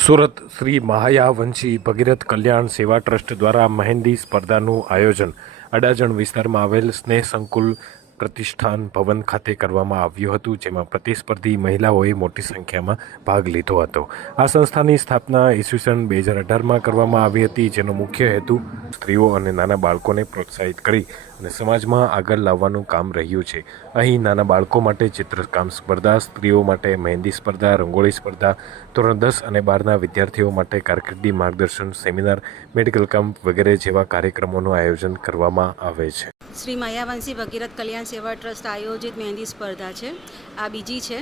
સુરત શ્રી મહાયાવંશી ભગીરથ કલ્યાણ સેવા ટ્રસ્ટ દ્વારા મહેંદી સ્પર્ધાનું આયોજન અડાજણ વિસ્તારમાં આવેલ સ્નેહ સંકુલ પ્રતિષ્ઠાન ભવન ખાતે કરવામાં આવ્યું હતું, જેમાં પ્રતિસ્પર્ધી મહિલાઓએ મોટી સંખ્યામાં ભાગ લીધો હતો. આ સંસ્થાની સ્થાપના ઈસવીસન 2018માં કરવામાં આવી હતી, જેનો મુખ્ય હેતુ સ્ત્રીઓ અને નાના બાળકોને પ્રોત્સાહિત કરી અને સમાજમાં આગળ લાવવાનું કામ રહ્યું છે. અહીં નાના બાળકો માટે ચિત્રકામ સ્પર્ધા, સ્ત્રીઓ માટે મહેંદી સ્પર્ધા, રંગોળી સ્પર્ધા, ધોરણ 10 અને 12ના વિદ્યાર્થીઓ માટે કારકિર્દી માર્ગદર્શન સેમિનાર, મેડિકલ કેમ્પ વગેરે જેવા કાર્યક્રમોનું આયોજન કરવામાં આવે છે. શ્રી મહાયાવંશી ભગીરથ કલ્યાણ સેવા ટ્રસ્ટ આયોજિત મહેંદી સ્પર્ધા છે. આ બીજી છે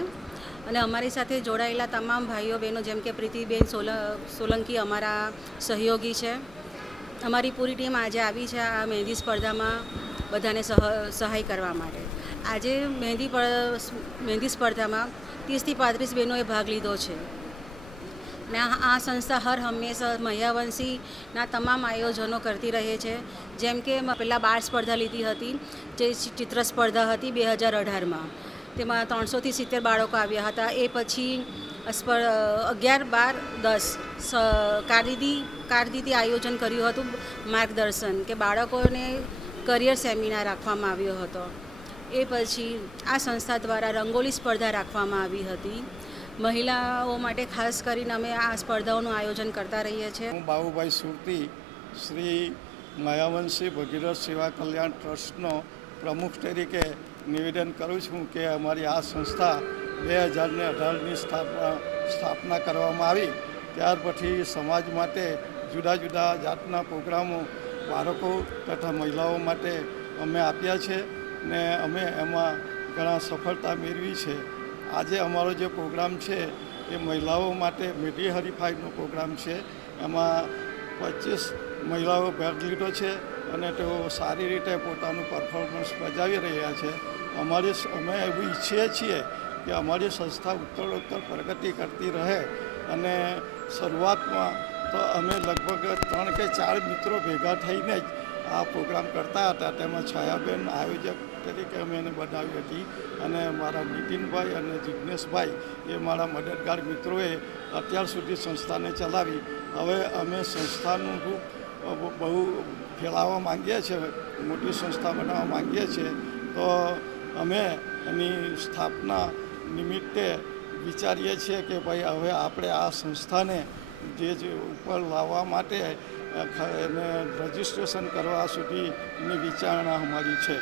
અને અમારી સાથે જોડાયેલા તમામ ભાઈઓ બહેનો જેમ કે પ્રીતિબેન સોલંકી અમારા સહયોગી છે. અમારી પૂરી ટીમ આજે આવી છે આ મહેંદી સ્પર્ધામાં બધાને સહાય કરવા માટે. આજે મહેંદી સ્પર્ધામાં 30થી 35 બહેનોએ ભાગ લીધો છે ને આ સંસ્થા હર હંમેશા મહાયાવંશીના તમામ આયોજનો કરતી રહે છે. જેમ કે પહેલાં બાળ સ્પર્ધા લીધી હતી, જે ચિત્ર સ્પર્ધા હતી 2018માં. તેમાં 300થી 70 બાળકો આવ્યા હતા. એ પછી 11, 12, 10 કારકિર્દી આયોજન કર્યું હતું, માર્ગદર્શન કે બાળકોને કરિયર સેમિનાર રાખવામાં આવ્યો હતો. એ પછી આ સંસ્થા દ્વારા રંગોળી સ્પર્ધા રાખવામાં આવી હતી. મહિલાઓ માટે ખાસ કરીને અમે આ સ્પર્ધાઓનું આયોજન કરતા રહીએ છીએ. હું બાબુભાઈ સુરતી શ્રી મહાયાવંશી ભગીરથ સેવા કલ્યાણ ટ્રસ્ટનો પ્રમુખ તરીકે નિવેદન કરું છું કે અમારી આ સંસ્થા 2018ની સ્થાપના કરવામાં આવી. ત્યાર પછી સમાજ માટે જુદા જુદા જાતના પ્રોગ્રામો બાળકો તથા મહિલાઓ માટે અમે આપ્યા છે ને અમે એમાં ઘણા સફળતા મેળવી છે. આજે અમારો જે પ્રોગ્રામ છે એ મહિલાઓ માટે મેડી હરીફાઈનો પ્રોગ્રામ છે. એમાં 25 મહિલાઓ ભાગ લીધો છે અને તેઓ સારી રીતે પોતાનું પરફોર્મન્સ બજાવી રહ્યા છે. અમે એવું ઈચ્છીએ છીએ કે અમારી સંસ્થા ઉત્તરોત્તર પ્રગતિ કરતી રહે અને શરૂઆતમાં તો અમે લગભગ 3 કે 4 મિત્રો ભેગા થઈને જ આ પ્રોગ્રામ કરતા હતા. તેમાં છાયાબેન આયોજક તરીકે અમે એને બનાવી હતી અને મારા નીતિનભાઈ અને જિજ્ઞેશભાઈ એ મારા મદદગાર મિત્રોએ અત્યાર સુધી સંસ્થાને ચલાવી. હવે અમે સંસ્થાનું રૂપ બહુ ફેલાવવા માંગીએ છીએ, મોટી સંસ્થા બનાવવા માંગીએ છીએ. તો અમે એની સ્થાપના નિમિત્તે વિચારીએ છીએ કે ભાઈ હવે આપણે આ સંસ્થાને જે ઉપર લાવવા માટે એને રજિસ્ટ્રેશન કરવા સુધીની વિચારણા અમારી છે.